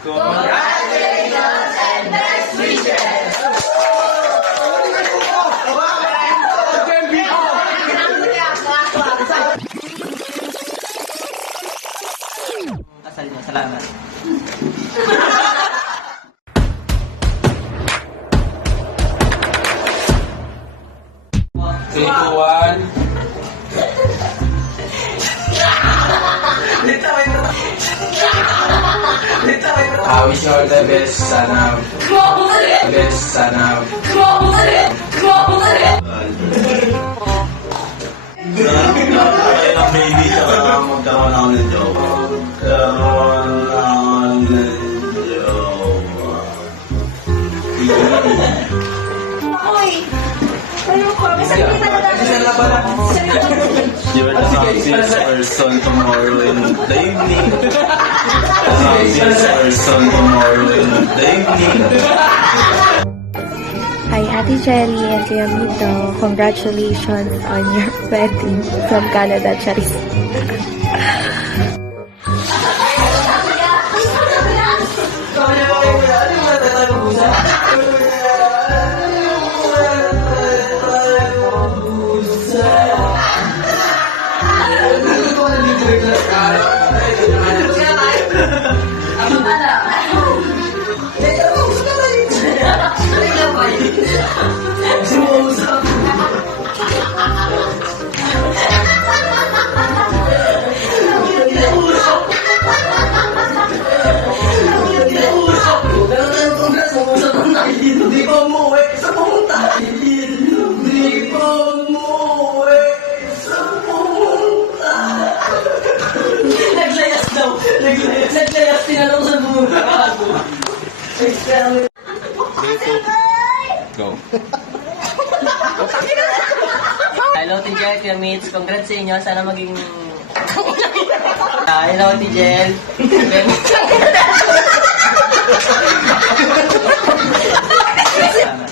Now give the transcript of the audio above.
Congratulations and best wishes! Kasal niyo, salamat. 3, 2, 1. Wish you all the best, sana. Best, sana. Kaya ng baby sa magkaroon ako ng jowa. Magkaroon ako ng jowa. Hoy! Ano ko? Kasi hindi talaga. You're the happiest person tomorrow in the evening. The happiest person tomorrow in the evening. Hi, Ate Jelly and Kuya Mito. Congratulations on your wedding from Canada, Charis. Hindi ko umuwi sa pumunta. Hindi ko umuwi sa pumunta. Naglayas daw. Naglayas. Tinanong sa bumunta. Go. Hello, Tijel. Kuya Mitch. Congrats sa inyo. Sana maging... Hello, Tijel. Kuya Mitch. Salamat.